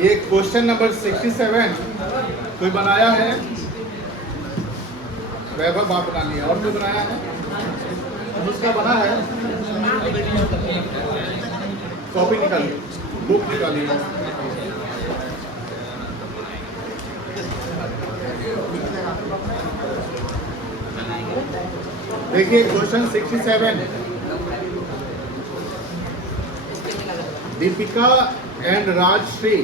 ये question number 67 कोई बनाया है? वैभव बाप बना लिया। और कोई बनाया है? जिसका बना है कॉपी निकालिए, बुक निकालिए। देखिए question 67, Deepika and Rajshri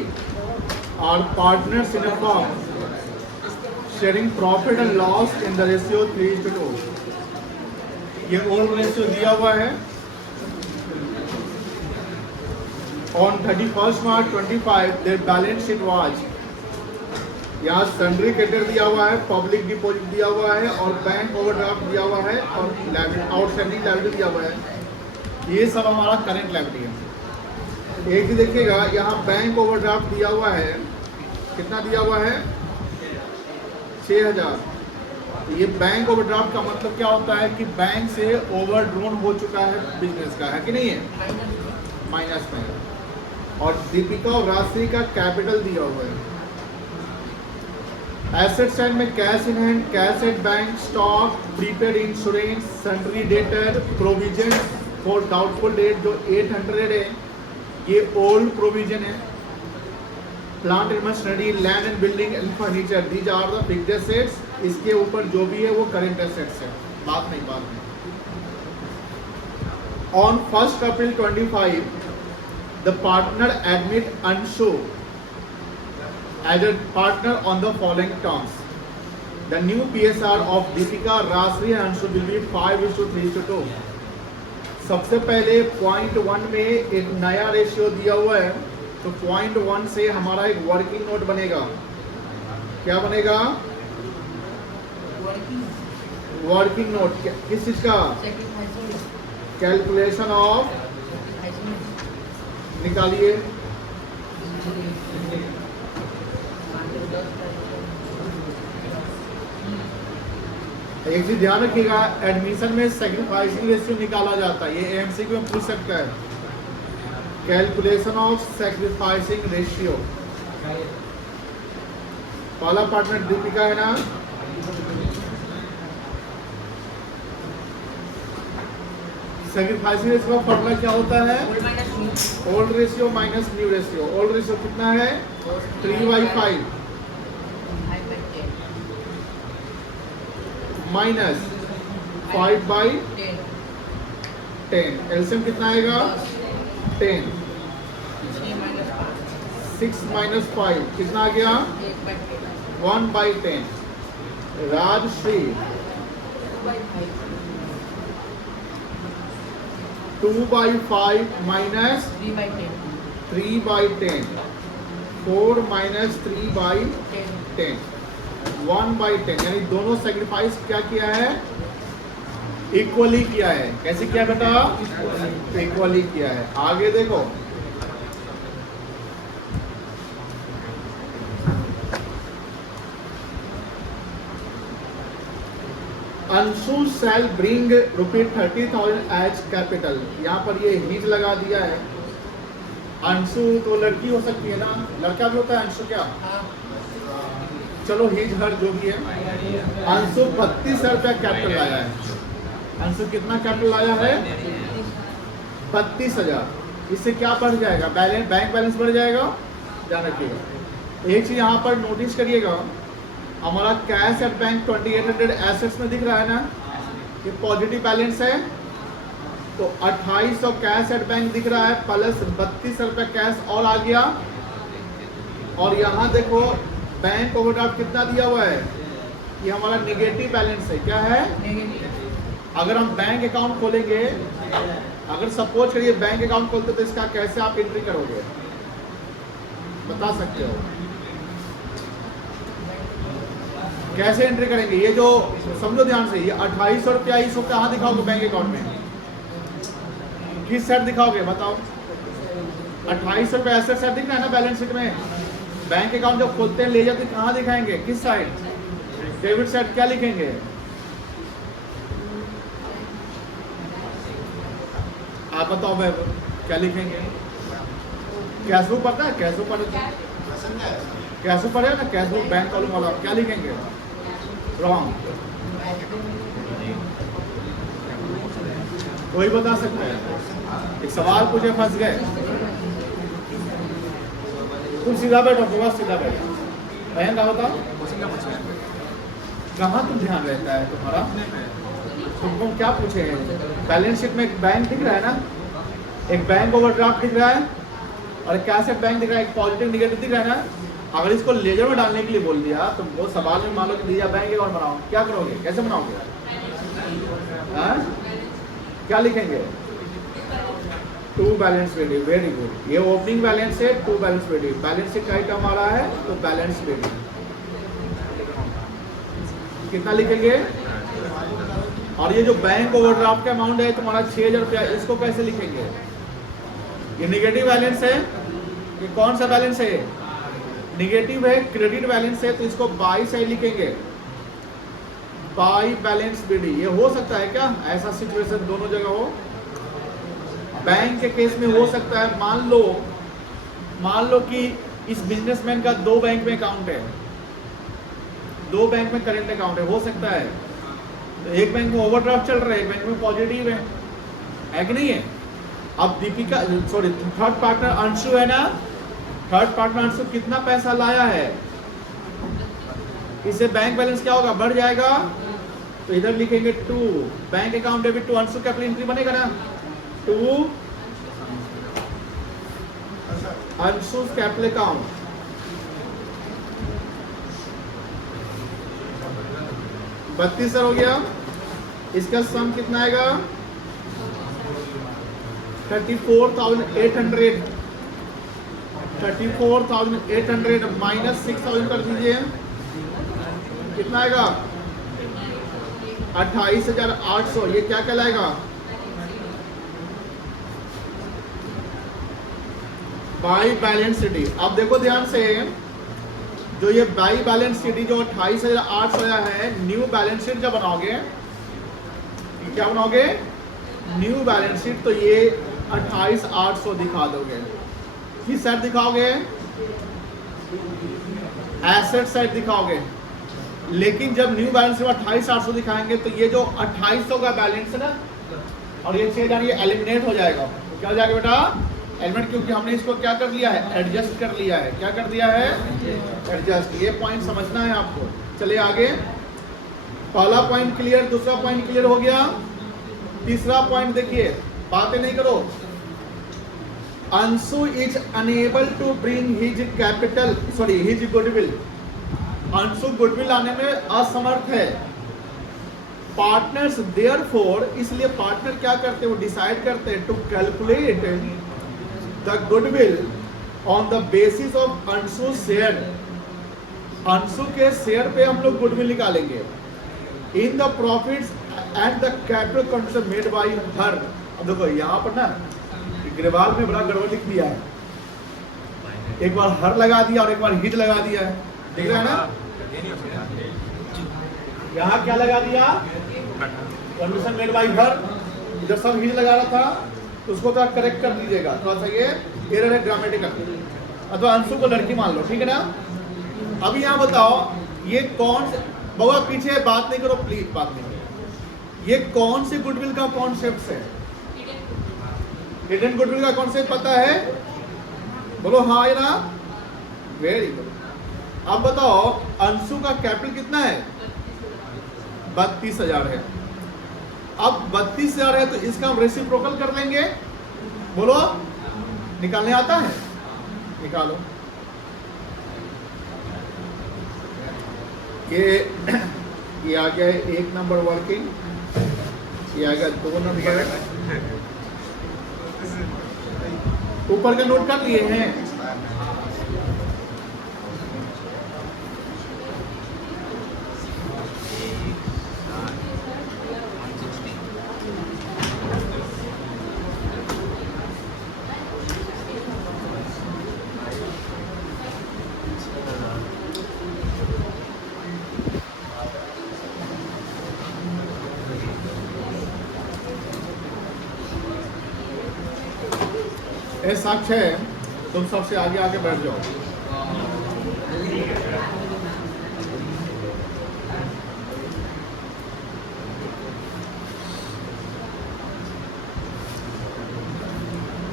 are partners in a firm sharing profit and loss in the ratio 3:2। ये ओल्ड रेशियो दिया हुआ है। On 31st March 25 their balance sheet was, यहाँ सन्ड्री क्रेडिटर दिया हुआ है, पब्लिक डिपॉजिट दिया हुआ है और बैंक ओवरड्राफ्ट दिया हुआ है और आउटस्टैंडिंग लायबिलिटी दिया हुआ है। ये सब हमारा करंट लायबिलिटी है। एक ही देखिएगा, यहाँ बैंक ओवरड्राफ्ट दिया हुआ है, कितना दिया हुआ है? 6000। ये बैंक ओवरड्राफ्ट का मतलब क्या होता है कि बैंक से ओवरड्रोन हो चुका है बिजनेस का, है कि नहीं है? माइनस में। और दीपिका और राशि का कैपिटल दिया हुआ है। एसेट साइड में cash in hand, cash at bank, stock, prepaid insurance, sundry debtor, provision for doubtful debt जो 800 है, ये ओल्ड प्रोविजन है। Plant and machinery, land and building and furniture, these are the fixed assets. इसके ऊपर जो भी है वो करंट एसेट्स है, बात नहीं। On 1 April 25 the partner admit Anshu as a partner on the following terms. The new PSR of Deepika, Rashri and Anshu will be 5:3:2। सबसे पहले पॉइंट 1 में एक नया रेशियो दिया हुआ है, तो पॉइंट 1 से हमारा एक वर्किंग नोट बनेगा। क्या बनेगा? Working note. किस चीज का? कैलकुलेशन ऑफ, निकालिए। एक चीज ध्यान रखिएगा, एडमिशन में सैक्रिफाइसिंग रेशियो निकाला जाता है। ये एमसीक्यू में पूछ सकता है। Calculation of sacrificing ratio. पहला पार्टनर दीपिका है ना, सैक्रिफाइसिंग रेशियो का फॉर्मूला क्या होता है? Old ratio minus new ratio. Old ratio कितना है? 3/5 माइनस 5/10। एलसीएम कितना आएगा? 10। 6 - 5 कितना आ गया? 1/10। राजश्री 2/5 माइनस 3/10। 4 - 3/10। 1/10। यानी दोनों सैक्रिफाइस क्या किया है? इक्वली किया है। कैसे किया बेटा? इक्वली किया है। आगे देखो, अंशु शैल ब्रिंग ₹30,000 एज कैपिटल। यहाँ पर ये हिट लगा दिया है। अंशु तो लड़की हो सकती है ना, लड़का भी होता है अंशु क्या? चलो हिज हर जो भी है। अंशु 32,000 रुपया कैपिटल लाया है। अंशु कितना कैपिटल लाया है? 32,000। इससे क्या बढ़ जाएगा? बैलेंस, बैंक बैलेंस बढ़ जाएगा। ध्यान रखिएगा। एक चीज यहाँ पर नोटिस करिएगा, हमारा कैश एट बैंक 2800 एसेट्स में दिख रहा है ना, ये पॉजिटिव बैलेंस है। तो 2800 कैश एट बैंक दिख रहा है, प्लस 32,000 रुपया कैश और आ गया। और यहाँ देखो बैंक ओवरड्राफ्ट कितना दिया हुआ है? ये हमारा नेगेटिव बैलेंस है। क्या है? अगर हम बैंक अकाउंट खोलेंगे, अगर सपोज करिए बैंक अकाउंट खोलते तो इसका कैसे आप एंट्री करोगे? बता सकते हो? कैसे एंट्री करेंगे? ये जो समझो ध्यान से, ये 2800 रुपया इस वक्त कहाँ दिखाओगे? बैंक अकाउंट में किस साइड दिखाओगे? बताओ। 2800 रुपया एसेट साइड दिख रहा है ना बैलेंस शीट में। बैंक अकाउंट जब खोलते हैं ले जाते कहाँ दिखाएंगे? किस साइड? Debit side. क्या लिखेंगे? आप बताओ भाई, क्या लिखेंगे? कैश बुक पता है? कैश बुक पता है? कैसे पढ़े ना, कैश बुक बैंक कॉलम वाला क्या लिखेंगे? रॉन्ग। कोई बता सकता है? एक सवाल पूछे फंस गए। तुम सीधा बैठो, बस सीधा बैठो। बहन का बताओ, कहाँ तुम ध्यान रहता है तुम्हारा? तुमको क्या पूछे हैं? बैलेंस शीट में एक बैंक दिख रहा है ना, एक बैंक ओवरड्राफ्ट दिख रहा है और कैश एट बैंक दिख रहा है, एक पॉजिटिव निगेटिव दिख रहा है ना। अगर इसको लेजर में डालने के लिए बोल दिया तुमको, सवाल में मान लो कि दिया बैंक अकाउंट बनाओ, क्या करोगे? कैसे बनाओगे? क्या लिखेंगे? To balance ready. Very good. ये ओपनिंग बैलेंस है, to balance ready. Balance sheet का आइटम आ रहा है तो बैलेंस रेडी कितना लिखेंगे? और ये जो बैंक ओवरड्राफ्ट का अमाउंट है तुम्हारा 6,000 रुपया, इसको कैसे लिखेंगे? ये निगेटिव बैलेंस है। ये कौन सा बैलेंस है? निगेटिव है, क्रेडिट बैलेंस है, तो इसको बाई साइड लिखेंगे, बाई बैलेंस बीडी। ये हो सकता है क्या ऐसा सिचुएशन दोनों जगह हो? बैंक के केस में हो सकता है। मान लो कि इस बिजनेसमैन का 2 बैंक में अकाउंट है, 2 बैंक में करेंट अकाउंट है, हो सकता है। तो एक बैंक में ओवरड्राफ्ट चल रहा है, एक बैंक में पॉजिटिव है कि नहीं है? अब Deepika, sorry, third partner Anshu है ना, थर्ड पार्टनर अंशु कितना पैसा लाया है, इससे बैंक बैलेंस क्या होगा? बढ़ जाएगा। तो इधर लिखेंगे 2 bank account debit to Anshu capital entry बनेगा ना, 2 अंशु कैपिटल अकाउंट। $32,000 हो गया। इसका सम कितना आएगा? 34,800। 34,800 माइनस 6,000 कर दीजिए, कितना आएगा? 28,800। ये क्या कहलाएगा? By balance sheet. अब देखो ध्यान से, जो ये बाई बैलेंस शीट जो 28,800 है, न्यू बैलेंस शीट जब बनाओगे, क्या बनाओगे? न्यू बैलेंस शीट, तो ये 28,800 दिखा दोगे। किस साइड दिखाओगे? एसेट साइड दिखाओगे। लेकिन जब न्यू बैलेंस शीट 28,800 दिखाएंगे तो ये जो 2800 का बैलेंस है ना, और ये 6,000 ये एलिमिनेट हो जाएगा। तो क्या हो जाएगा बेटा? एलिमेंट, क्योंकि हमने इसको क्या कर लिया है? एडजस्ट कर लिया है। क्या कर दिया है? एडजस्ट। ये पॉइंट समझना है आपको। चलिए आगे। पहला पॉइंट क्लियर, दूसरा पॉइंट क्लियर हो गया। तीसरा पॉइंट देखिए, बातें नहीं करो। Anshu is unable to bring his capital, sorry his goodwill. Anshu goodwill लाने में असमर्थ है। पार्टनर्स देयरफॉर, इसलिए पार्टनर क्या करते हैं? वो डिसाइड करते हैं to calculate the goodwill on the basis of Anshu share. Anshu के शेयर पे हम लोग गुडविल निकालेंगे। In the profits and the capital contribution made by her. अब देखो यहाँ पर ना ग्रेवाल में बड़ा गड़बड़ लिख दिया है। एक बार हर लगा दिया और एक बार हिज लगा दिया है, देख रहा है ना? यहाँ क्या लगा दिया? कंट्रीब्यूशन मेड बाय हर। इधर सब हिज लगा रहा था, तो उसको थोड़ा करेक्ट कर दीजिएगा। थोड़ा सा ये एरर है ग्रामेटिकल। अथवा अंशु को लड़की मान लो, ठीक है ना? अभी यहाँ बताओ, ये कौन से, बउआ पीछे बात नहीं करो प्लीज, बात नहीं करो। ये कौन से गुडविल का कॉन्सेप्ट है? हिडन गुडविल का कॉन्सेप्ट पता है? बोलो हाँ या ना? Very good. अब बताओ, अंशु का कैपिटल कितना है? 32,000 है। अब 32,000 है तो इसका हम रेसिप्रोकल कर लेंगे। बोलो, निकालने आता है? निकालो। ये आ गया है 1 नंबर वर्किंग, ये आ गया 2 नंबर। ऊपर का नोट कर लिए हैं? साक्ष्य है, तुम सबसे आगे आगे बैठ जाओ।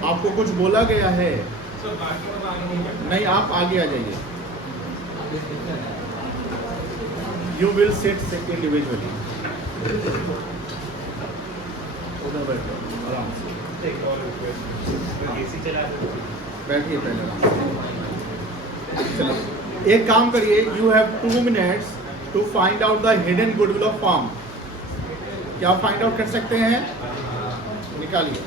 आपको कुछ बोला गया है? नहीं, आप आगे आ जाइए। You will sit individually. उधर बैठो आराम से, बैठिए पहले आराम से। चलो एक काम करिए, you have 2 minutes to find out the hidden goodwill of firm. क्या आप फाइंड आउट कर सकते हैं? निकालिए।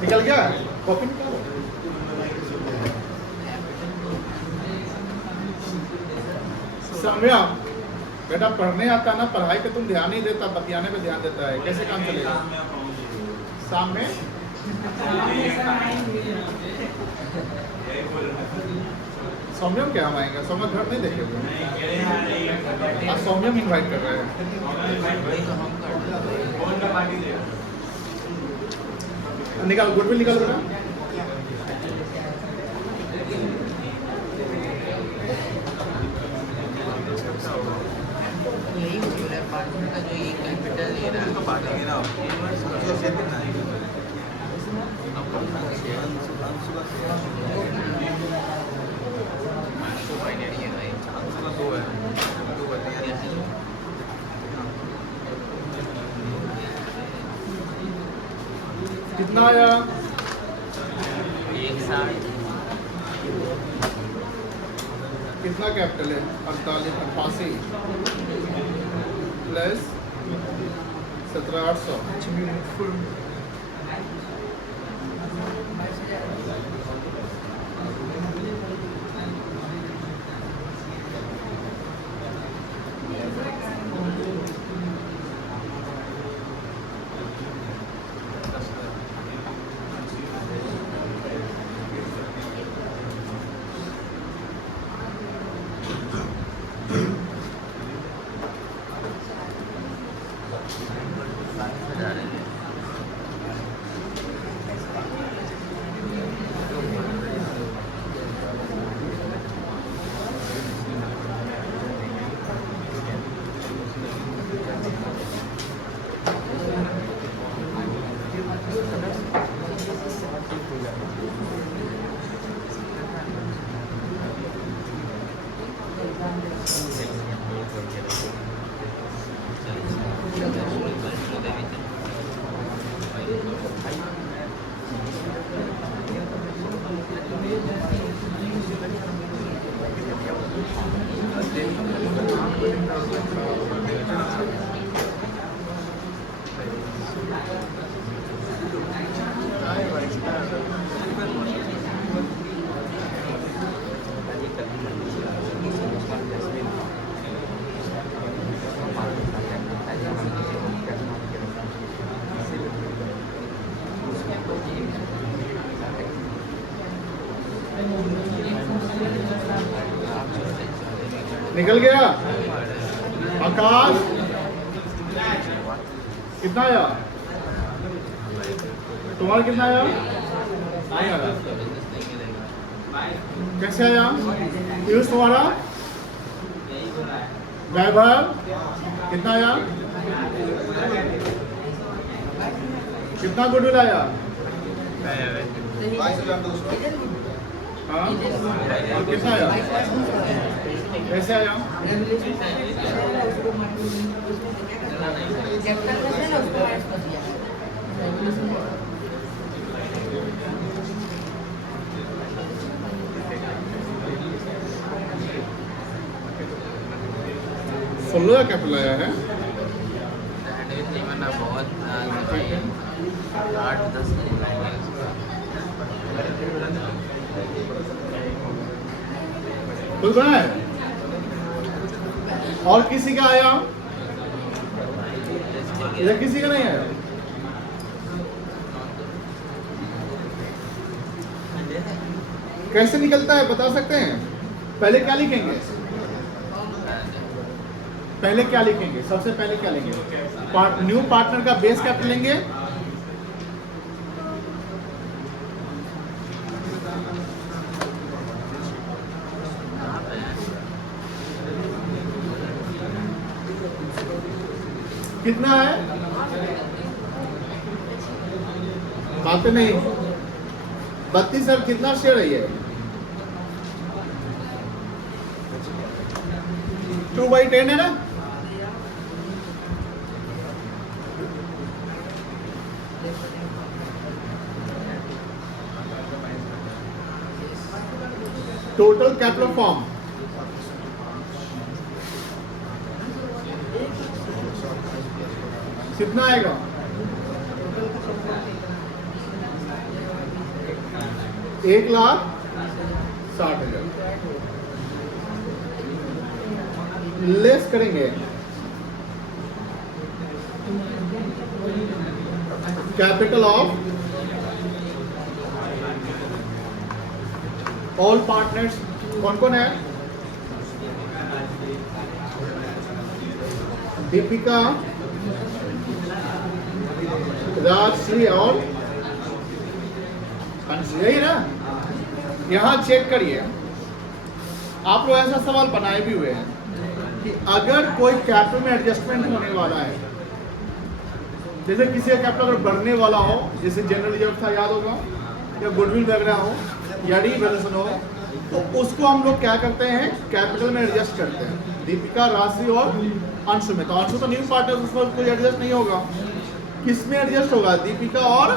निकल गया? कॉपी निकालो। सम्या, बेटा पढ़ने आता ना, पढ़ाई पे तुम ध्यान नहीं देता, बतियाने पे ध्यान देता है, कैसे काम चलेगा? शाम में सौम्य क्या हम आएंगे? सौम्य घर नहीं देखेंगे। आज सौम्य भी इन्वाइट कर रहे हैं। निकाल, गुडविल निकाल बेटा। कितना आया? 160। कितना कैपिटल है? 88 प्लस 17,800। निकल गया? आकाश कितना आया? तुम्हारा कितना आया? नहीं आया। कैसे आया? पीयूष तुम्हारा? वैभव कितना आया? कितना गुडविल आया? हाँ, और कितना आया? कैसे आया? सोलह कैपिटल आया है। बहुत 8-10 कुछ बना है? और किसी का आया? इधर किसी का नहीं आया? कैसे निकलता है बता सकते हैं? पहले क्या लिखेंगे? पहले क्या लिखेंगे? सबसे पहले क्या लेंगे? न्यू पार्टनर का बेस कैपिटल लेंगे। कितना है? बातें नहीं। 32 सर कितना शेयर है ये? 2/10 है ना? टोटल कैपिटल फॉर्म कितना आएगा? 1,60,000 लेस करेंगे कैपिटल ऑफ ऑल पार्टनर्स। कौन कौन है? दीपिका, राजश्री और यही ना। यहां चेक करिए, आप लोग ऐसा सवाल बनाए भी हुए हैं कि अगर कोई कैपिटल में एडजस्टमेंट होने वाला है, जैसे किसी का कैपिटल अगर बढ़ने वाला हो, जैसे जनरल रिजर्व था याद होगा, या गुडविल वगैरह हो या रीवैल्यूएशन हो, तो उसको हम लोग क्या करते हैं? कैपिटल में एडजस्ट करते हैं। दीपिका, राशि और अंशु में। तो अंशु तो न्यू पार्टनर, उसमें कोई एडजस्ट नहीं होगा। किस में एडजस्ट होगा? दीपिका और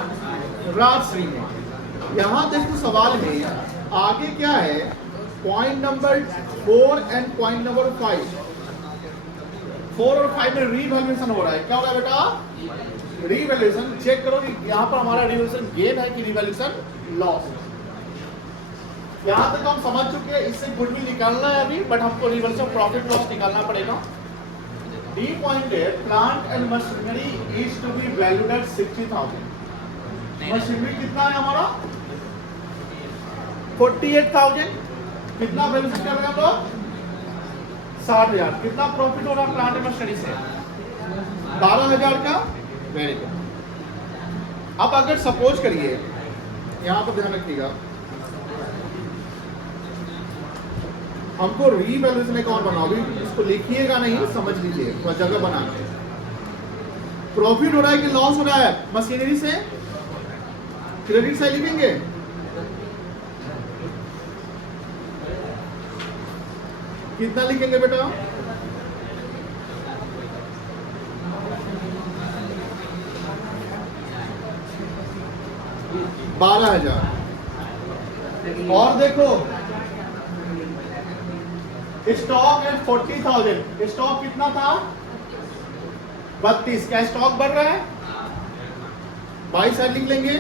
राजश्री में। यहाँ देखो सवाल में आगे क्या है? Point number 4 and point number 5। 4 और 5 में रीवैल्यूएशन हो रहा है। क्या हो रहा है बेटा? रीवैल्यूएशन। चेक करो कि यहाँ पर हमारा रीवैल्यूएशन गेन है कि रीवैल्यूएशन लॉस। यहाँ तक हम समझ चुके हैं। इससे गुडविल निकालना है अभी, बट हमको रीवैल्यूएशन प्रॉफिट लॉस निकालना पड़ेगा। D point है, plant and machinery is to be valued at 60,000। Machinery कितना है हमारा? 48,000। कितना वैल्यूएशन कर रहे हैं हम लोग? 60,000। कितना प्रॉफिट हो रहा है प्लांट एंड मशीनरी से? 12,000 का। Very good. अब अगर सपोज करिए, यहां पर ध्यान रखिएगा, हमको रीवैल्यूएशन एक और बनाओ। इसको लिखिएगा नहीं, समझ लीजिए, थोड़ा जगह बना के। प्रॉफिट हो रहा है कि लॉस हो रहा है मशीनरी से? क्रेडिट साइड लिखेंगे। कितना लिखेंगे बेटा? $12,000। और देखो स्टॉक एट 40,000। स्टॉक कितना था? 32। क्या स्टॉक बढ़ रहा है? 22 साइड लिख लेंगे।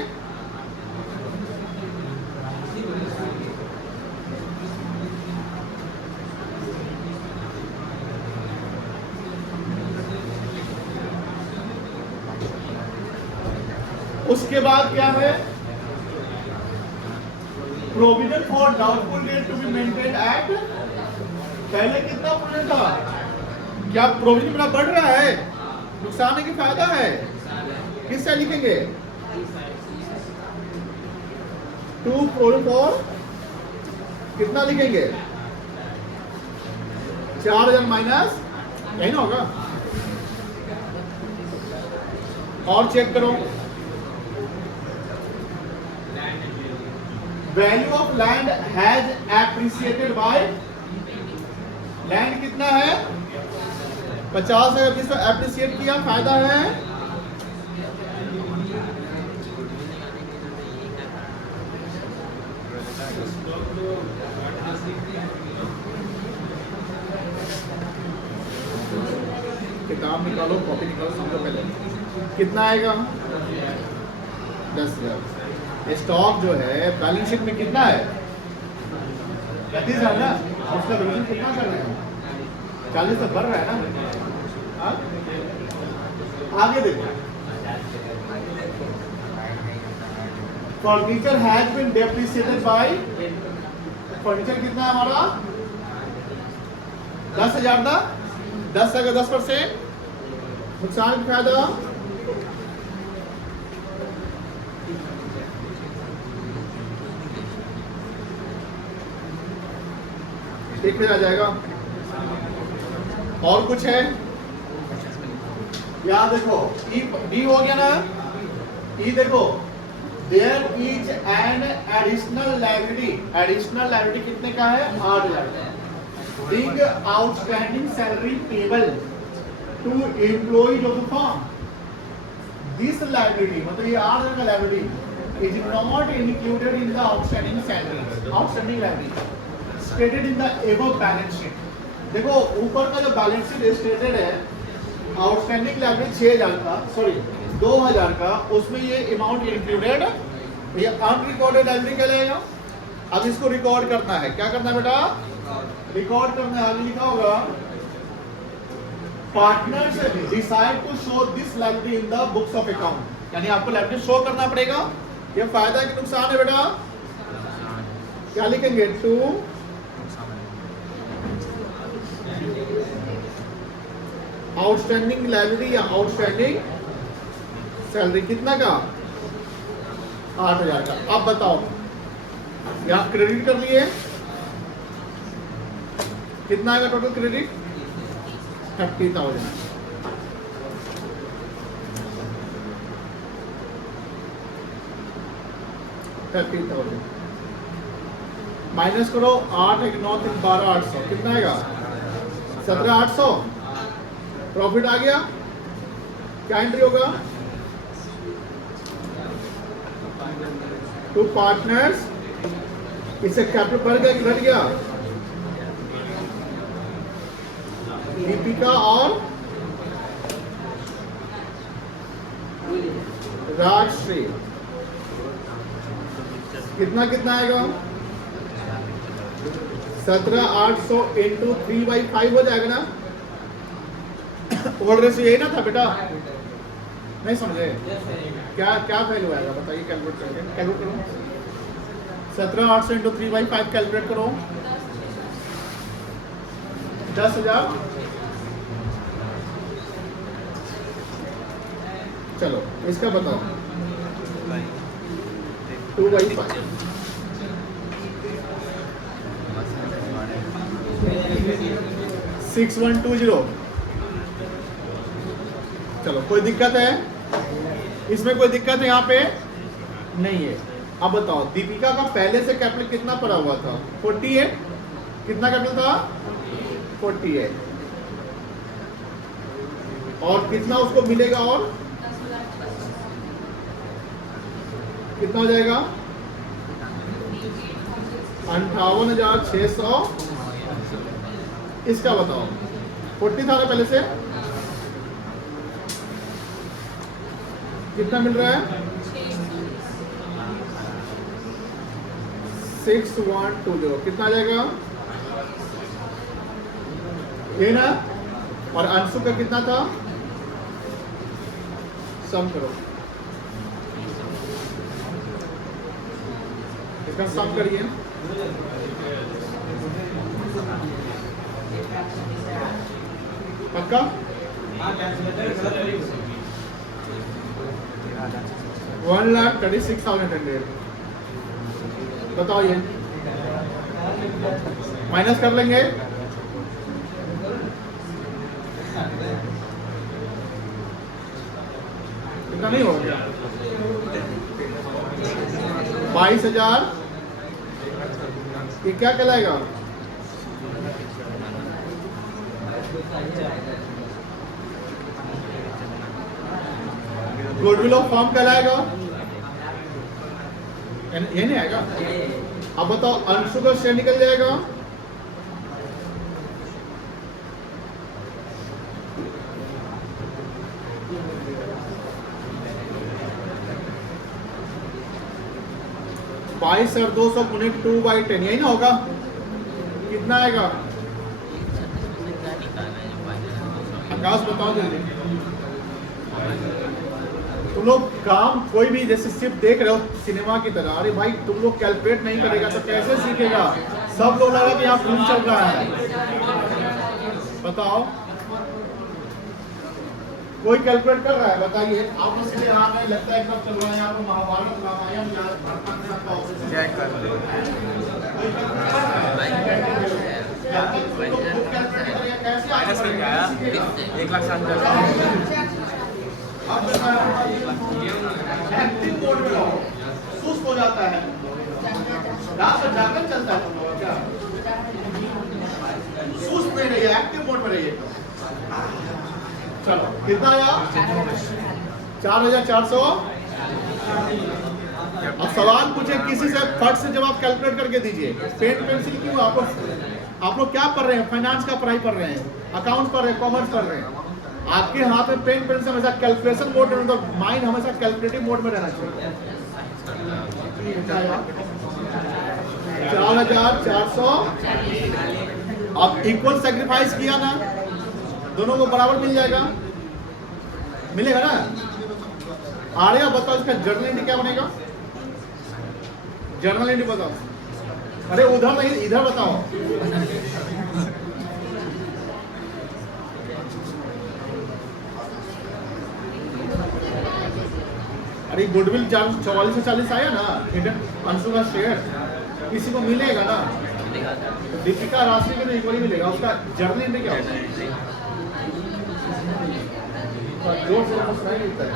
उसके बाद क्या है? Provision for doubtful debt to be maintain at. पहले कितना प्रोविजन था? क्या प्रोविजन मेरा बढ़ रहा है? नुकसान है कि फायदा है? किस से लिखेंगे? टू प्रोविजन फॉर कितना लिखेंगे? 4,000 माइनस, यही ना होगा। और चेक करो, value of land has appreciated by. Land कितना है? 50 है। जिसको एप्रिसिएट किया, फायदा है। किताब निकालो, कॉपी निकालो, समझो पहले। कितना आएगा? 10,000। स्टॉक जो है बैलेंस शीट में कितना है, 35 है ना, उसका वैल्यूएशन कितना कर रहे हैं, 40 से बढ़ रहा है ना। हाँ? आगे देखो, furniture has been depreciated by, furniture कितना है हमारा 10,000 था, 10 का 10%, नुकसान का फायदा एक आ जाएगा। और कुछ है, यहां देखो डी हो गया ना, ई देखो, there is an additional liability, additional liability कितने का है 8,000 का, being outstanding salary payable to employees of the firm, this liability मतलब ये 8,000 का liability is not included in the outstanding salary, outstanding liability stated in the above balance sheet. देखो ऊपर का जो बैलेंस शीट स्टेटेड है आउटस्टैंडिंग लायबिलिटी 6,000 का, sorry 2,000 का, उसमें ये अमाउंट इंक्लूडेड, ये अनरिकॉर्डेड लायबिलिटी कहलाएगा। अब इसको रिकॉर्ड करना है, क्या करना है बेटा, रिकॉर्ड करना है। आगे लिखा होगा partners decide to show this liability in the books of account, यानी आपको लायबिलिटी शो करना पड़ेगा। ये फायदा कि नुकसान है बेटा, क्या लिखेंगे, टू आउटस्टैंडिंग लायबिलिटी या आउटस्टैंडिंग सैलरी कितना का 8,000 का। अब बताओ यहां क्रेडिट कर लिए, कितना आएगा टोटल क्रेडिट 30,000, माइनस करो 8 1 9 3 12 800, कितना आएगा 17,800, प्रॉफिट आ गया। क्या एंट्री होगा, टू पार्टनर्स, इससे कैपिटल बढ़ गया कि घट गया, दीपिका और राजश्री, कितना कितना आएगा 17,800 इंटू 3/5 हो जाएगा ना। ओल्ड रेशियो यही ना था बेटा, नहीं समझे, क्या क्या वैल्यू आएगा बताइए, कैलकुलेट करके, कैलकुलेट करो 17,800 इंटू 3/5 कैलकुलेट करो, 10,000। चलो इसका बताओ 2/5, 6120। चलो कोई दिक्कत है इसमें, कोई दिक्कत है यहाँ पे नहीं है। अब बताओ दीपिका का पहले से कैपिटल कितना पड़ा हुआ था 48, कितना कैपिटल था 48, और कितना उसको मिलेगा, और कितना हो जाएगा 58,600। इसका बताओ 40 था ना पहले से, कितना मिल रहा है 6120, कितना आ जाएगा ये ना, और अंशु का कितना था, सम करो, इसका सम करिए, पक्का 1,36,100। बताओ ये माइनस कर लेंगे, इतना नहीं हो गया 22,000, ये क्या कहलाएगा गुडविल ऑफ फर्म कहलाएगा, ये नहीं आएगा। अब बताओ अंशु का शेयर निकल जाएगा, 22,200 गुने 2/10 यही ना होगा, कितना आएगा आकाश बताओ जल्दी। तुम लोग काम कोई भी जैसे सिर्फ देख रहे हो सिनेमा की तरह, अरे भाई तुम लोग कैलकुलेट नहीं करेगा तो कैसे सीखेगा। सब लोग लगा कि यहाँ फिल्म चल रहा है, बताओ कोई कैलकुलेट कर रहा है बताइए। आप इसलिए यहाँ में लगता है कब चल रहा है, यहाँ पर महाभारत रामायण एक्टिव मोड में रहो, सुस्त हो जाता है, रात में जाकर चलता है तुम लोग क्या, सुस्त नहीं रहिए, एक्टिव मोड में रहिए। चलो कितना आया 4,400। अब सवाल पूछे किसी से, फट से जवाब कैलकुलेट करके दीजिए। पेन पेंसिल क्यों, आप लोग क्या पढ़ रहे हैं, फाइनेंस का पढ़ाई पढ़ रहे हैं, अकाउंट पढ़ रहे हैं, कॉमर्स पढ़ रहे हैं, आपके हाथ में पेन पेंसिल हमेशा कैलकुलेशन मोड में, मतलब माइंड हमेशा कैलकुलेटिव मोड में रहना चाहिए। 4,400। अब इक्वल सेक्रीफाइस किया ना, दोनों को बराबर मिल जाएगा, मिलेगा ना। आर्या बताओ इसका जर्नल एंट्री क्या बनेगा, जर्नल एंट्री बताओ। अरे उधर नहीं इधर बताओ। अरे गुडविल 44 से 40 आया ना, अंशु का शेयर किसी को मिलेगा ना, दीपिका राशि को तो इक्वली मिलेगा, उसका जर्नल एंट्री क्या होता है, जोर से नहीं मिलता है।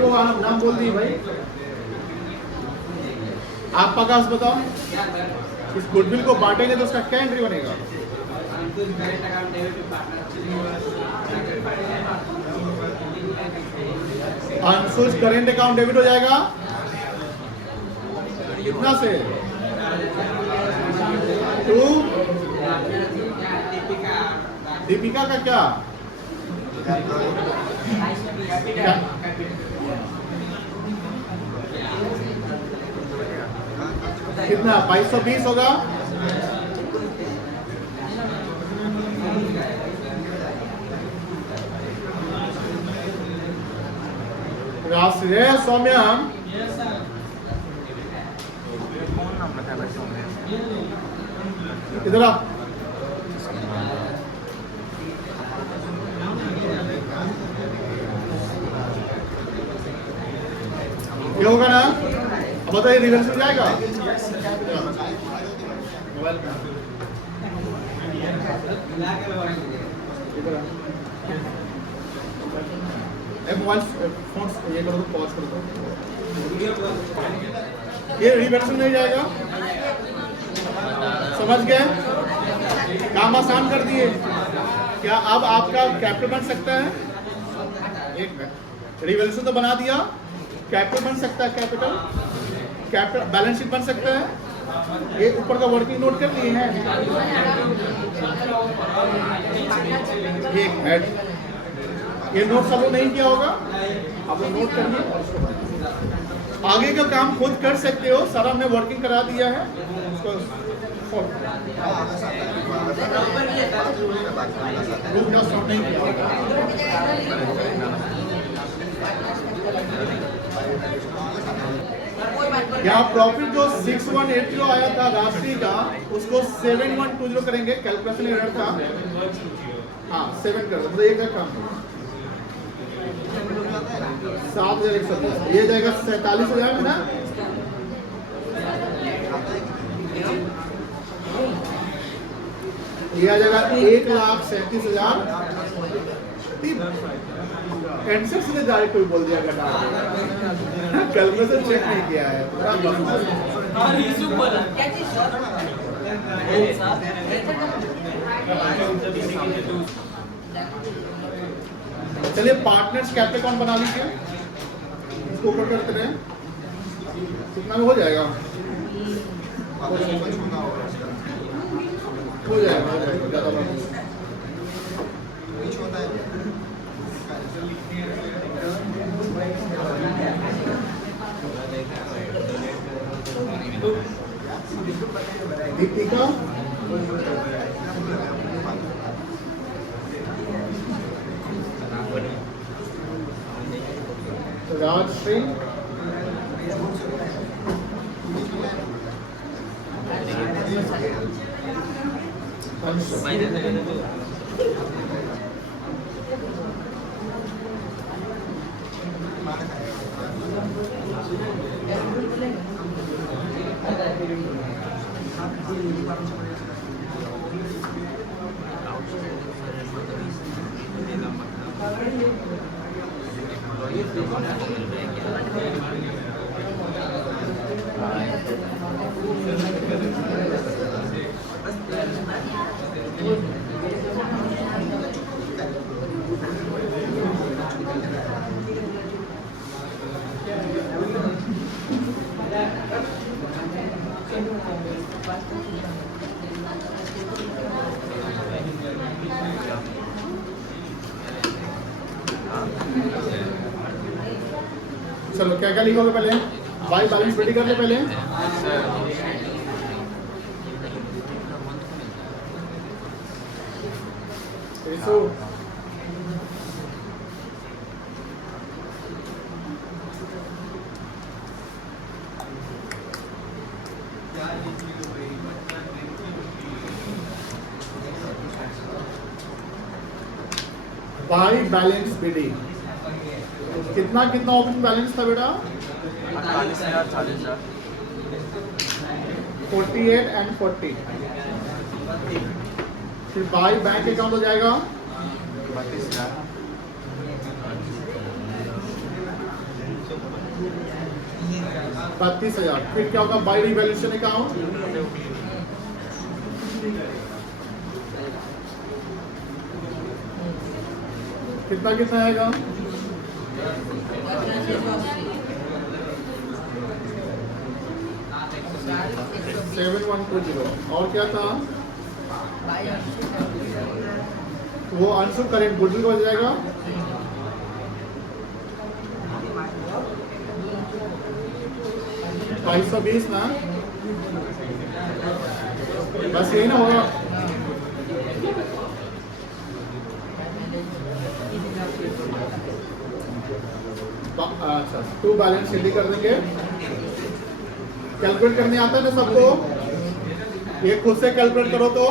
वो नाम बोल दिए भाई। आप प्रकाश बताओ, इस गुडविल को बांटेंगे तो उसका क्या एंट्री बनेगा। अंशुष करेंट अकाउंट डेबिट हो जाएगा कितना से 2। दीपिका का क्या कितना 2220 होगा। राष्ट्रीय सौम्यम इधर आप क्या होगा ना, अब बताइए रिवर्स में जाएगा। मोबाइल फोन ये करो तो पॉज कर दो, ये रिवर्स में नहीं जाएगा। समझ गए, काम आसान कर दिए। क्या अब आपका कैपिटल बन सकता है, एक मिनट रिवॉल्यूशन तो बना दिया, कैपिटल बन सकता है, कैपिटल बैलेंस शीट बन सकता है। ये ऊपर का वर्किंग नोट कर लिए हैं, एक हेड ये नोट सब लोग नहीं किया होगा, आप लोग नोट करिए और उसको आगे का काम खुद कर सकते हो। सारा हमने वर्किंग करा दिया है, उसको नहीं किया होगा। यहाँ प्रॉफिट जो 6180 आया था राशि का, उसको 7120 करेंगे, कैलकुलेशन एरर था। हाँ 7 कर दो, मतलब एक का काम 7,120 ये जाएगा 47,000 में ना। ये आ जाएगा 1,37,000। कैंसर से डायरेक्ट कोई बोल दिया घटा, कैलकुलेशन चेक नहीं किया है। चलिए पार्टनर्स कैपिटल अकाउंट बना लीजिए, इसको ऊपर करते रहे, कितना में हो जाएगा हो जाएगा ज़्यादा बात नहीं। दीपिका राजश्री चलो क्या क्या लिखोगे पहले? भाई बैलेंस रेडी कर ले पहले। बाई बैलेंस बीडी कितना कितना ओपनिंग बैलेंस था बेटा? 48 एंड 40। फिर बाई बैंक अकाउंट हो जाएगा 32,000। फिर क्या होगा बाई रिवैल्यूएशन अकाउंट? कितना कितना आएगा? 7120। और क्या था? वो अनसुप करेंट गुडविल हो जाएगा 520 ना? बस यही ना होगा। अच्छा टू बैलेंस शीट कर देंगे। कैलकुलेट करने आता है ना सबको? ये खुद से कैलकुलेट करो तो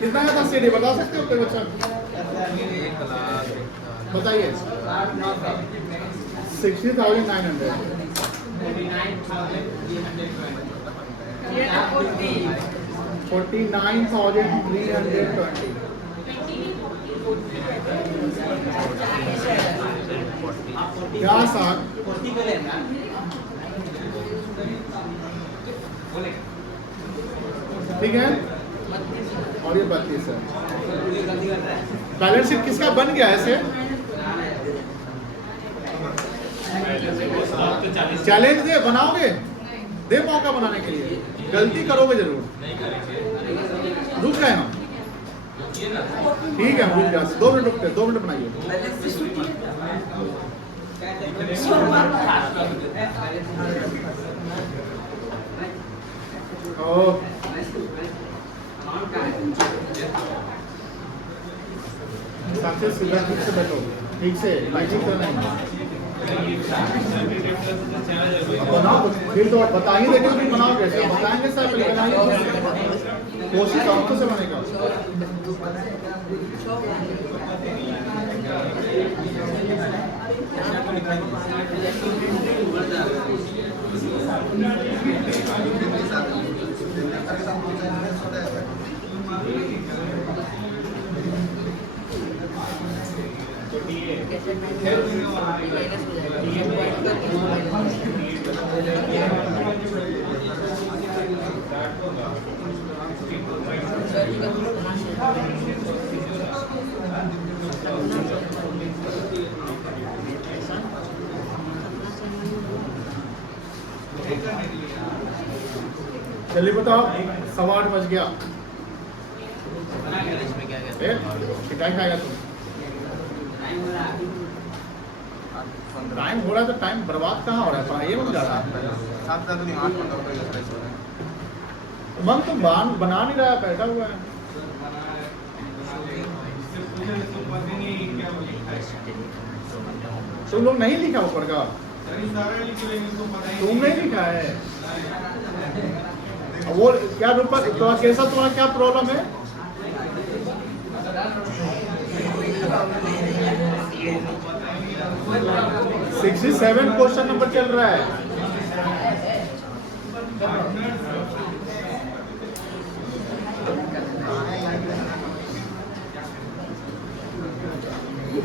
कितना का था सीडी बता सकते हो बच्चा? बताइए। 60,900। 49,320। क्या सर? ठीक है। और ये 32 है। बैलेंस शीट किसका बन गया ऐसे? चैलेंज दे, बनाओगे? दे मौका बनाने के लिए। गलती करोगे जरूर। रुक गए हम। ठीक है रुक गया। 2 मिनट रुकते, 2 मिनट बनाइए। साक्षी सीधा ठीक से बैठो, ठीक से लाइटिंग करना है। बनाओ फिर तो बता ही देते हो कि बनाओ कैसे, बताएंगे सर पहले बनाइए, कोशिश आपको से बनेगा। चलिए बताओ, 8:15 बज गया, शिकायत आएगा तुम। टाइम हो रहा है तो टाइम बर्बाद कहाँ हो रहा है, पढ़ाइए मत जा रहा है। मन तो बना नहीं रहा है, बैठा हुआ है। तुम लोग नहीं लिखा ऊपर का, तुमने लिखा है वो क्या रूपा तो कैसा, तुम्हारा क्या प्रॉब्लम है? $67 क्वेश्चन नंबर चल रहा है।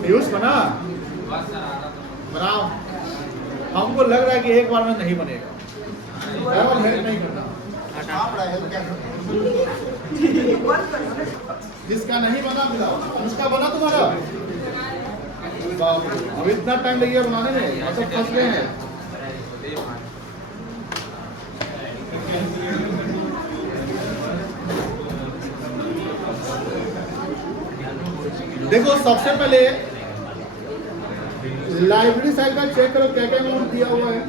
न्यूज बनाओ। हमको लग रहा है कि एक बार में नहीं बनेगा, नहीं करना। जिसका नहीं बना मिलाओ, जिसका बना तुम्हारा अब इतना टाइम लगे बनाने में, मतलब फंस गए हैं। देखो सबसे पहले लाइब्रेरी साइड का चेक करो क्या क्या अमाउंट दिया हुआ है।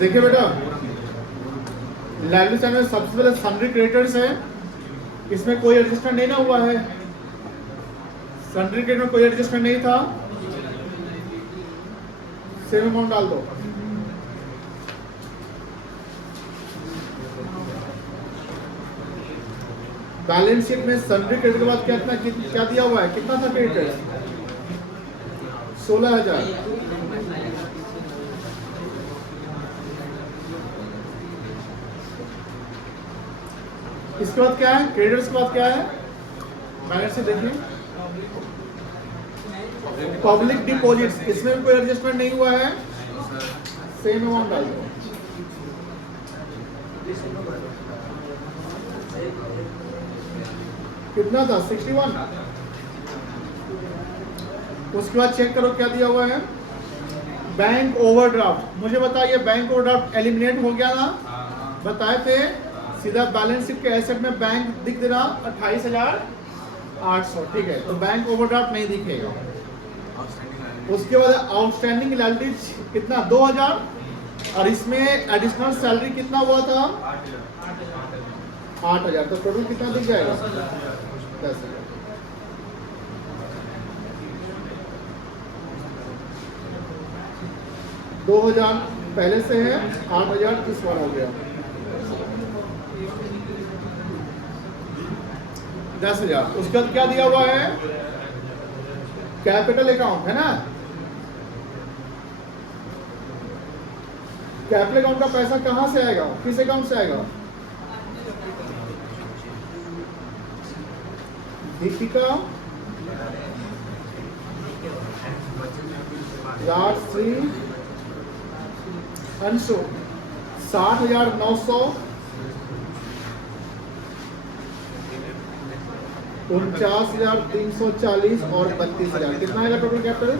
देखिए बेटा, लाइब्रेरी साइड में सबसे पहले सन्ड्री क्रेडिटर्स है, इसमें कोई एडजस्टमेंट नहीं ना हुआ है। सन्ड्री क्रेडिटर में कोई एडजस्टमेंट नहीं था, सेम अमाउंट डाल दो। बैलेंस शीट में सन्ड्री क्रेडिट के बाद क्या दिया हुआ है, कितना था क्रेडिटर? 16,000। इसके बाद क्या है, क्रेडिटर्स के बाद क्या है, बैलेंस शीट देखिए। पब्लिक डिपॉजिट्स, इसमें भी कोई एडजस्टमेंट नहीं हुआ है, सेम अमाउंट डाल दो। कितना था? 61। उसके बाद चेक करो क्या दिया हुआ है, बैंक ओवरड्राफ्ट। मुझे बताइए बैंक ओवरड्राफ्ट एलिमिनेट हो गया ना, बताए थे। सीधा बैलेंस शीट के एसेट में बैंक दिख दे रहा 28,800, ठीक है, तो बैंक ओवरड्राफ्ट नहीं दिखेगा। उसके बाद आउटस्टैंडिंग लायबिलिटीज कितना, 2,000, और इसमें एडिशनल सैलरी कितना हुआ था, 8,000, तो टोटल कितना दिख जाएगा, 10,000। $2,000 पहले से है, 8,000 इस बार हो गया, 10,000। उसके बाद क्या दिया हुआ है, कैपिटल अकाउंट है ना, कैपिटल अकाउंट का पैसा कहां से आएगा, किस अकाउंट से आएगा, दीपिका राजश्री अंशु 60,900, 49,340 और 32,000। कितना आएगा टोटल कैपिटल?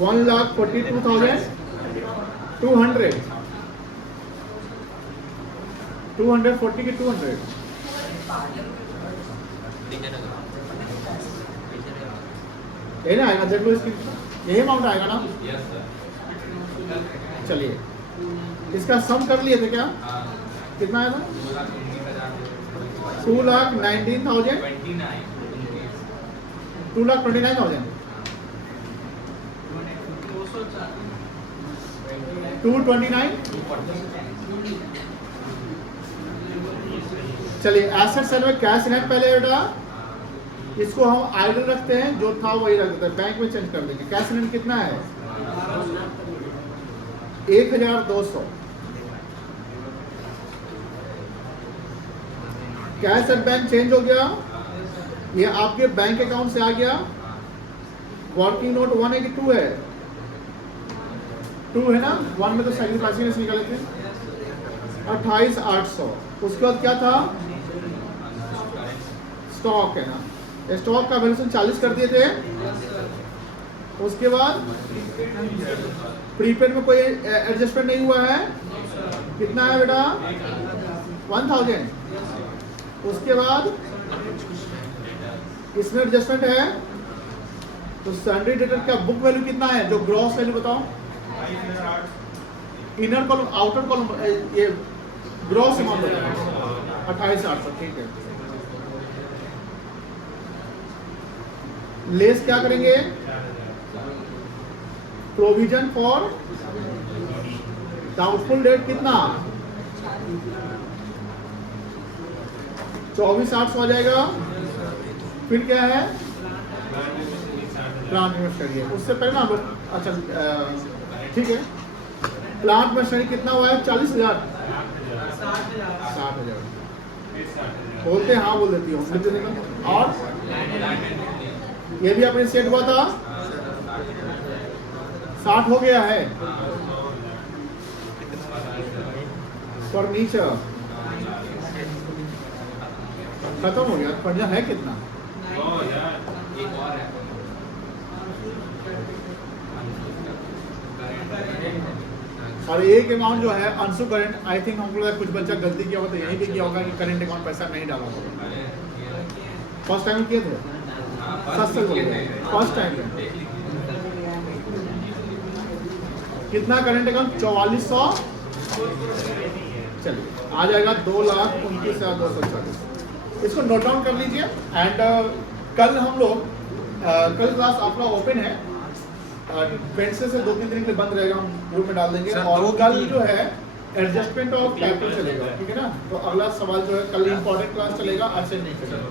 1,42,200। 240 की 200 यही ना आएगा? देख लो इसकी, यही अमाउंट आएगा ना? चलिए इसका सम कर लिए थे क्या? कितना आया था? 2,19,000, 2,29,000, 229। चलिए एसेट साइड में कैश इन हैंड पहले बेटा इसको हम आइडल रखते हैं, जो था वही रख देते हैं, बैंक में चेंज कर देंगे। कैश इन हैंड कितना है? 1,200। कैश एट बैंक चेंज हो गया, ये आपके बैंक अकाउंट से आ गया। वर्किंग नोट 182 है, 2 है ना, 1 में तो सैक्रिफाइस निकाले थे। 28,800। उसके बाद क्या था? स्टॉक है ना, स्टॉक का वैल्यूएशन 40 कर दिए थे। उसके बाद प्रीपेड में कोई एडजस्टमेंट नहीं हुआ है। कितना है बेटा? 1,000। उसके बाद इसमें एडजस्टमेंट है, तो सैलरी डेटर का बुक वैल्यू कितना है? जो ग्रॉस वैल्यू बताओ, इनर कॉलम आउटर कॉलम, ये ग्रॉस अमाउंट बताओ। 28,800। ठीक है, लेस क्या करेंगे? प्रोविजन फॉर डाउटफुल डेट कितना? 24,800 आ जाएगा। फिर क्या है? Plant machinery. उससे पहले ना, अच्छा ठीक है, प्लांट मशीनरी कितना हुआ है? 40,000, 60,000 बोलते हैं, हाँ बोल देती हूँ। और ये भी अपने सेट हुआ था, 60 हो गया है। फर्नीचर खत्म हो गया। फर्नीचर है कितना? और एक अमाउंट जो है अंशु करंट, आई थिंक हमको कुछ बच्चा गलती किया होगा तो यही भी किया होगा कि करंट अकाउंट पैसा नहीं डाला होगा। फर्स्ट टाइम किए थे, फर्स्ट टाइम कितना करंट अकाउंट? 4400। चलिए आ जाएगा 2,29,240। इसको नोट डाउन कर लीजिए। एंड कल हम लोग कल क्लास आपका ओपन है, वेडनेसडे से 2-3 दिन के लिए बंद रहेगा, हम ग्रुप में डाल देंगे। और कल जो है एडजस्टमेंट ऑफ कैपिटल चलेगा, ठीक है ना? तो अगला सवाल जो है कल इंपॉर्टेंट क्लास चलेगा, आज से नहीं चलेगा।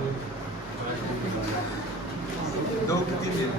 2-3 दिन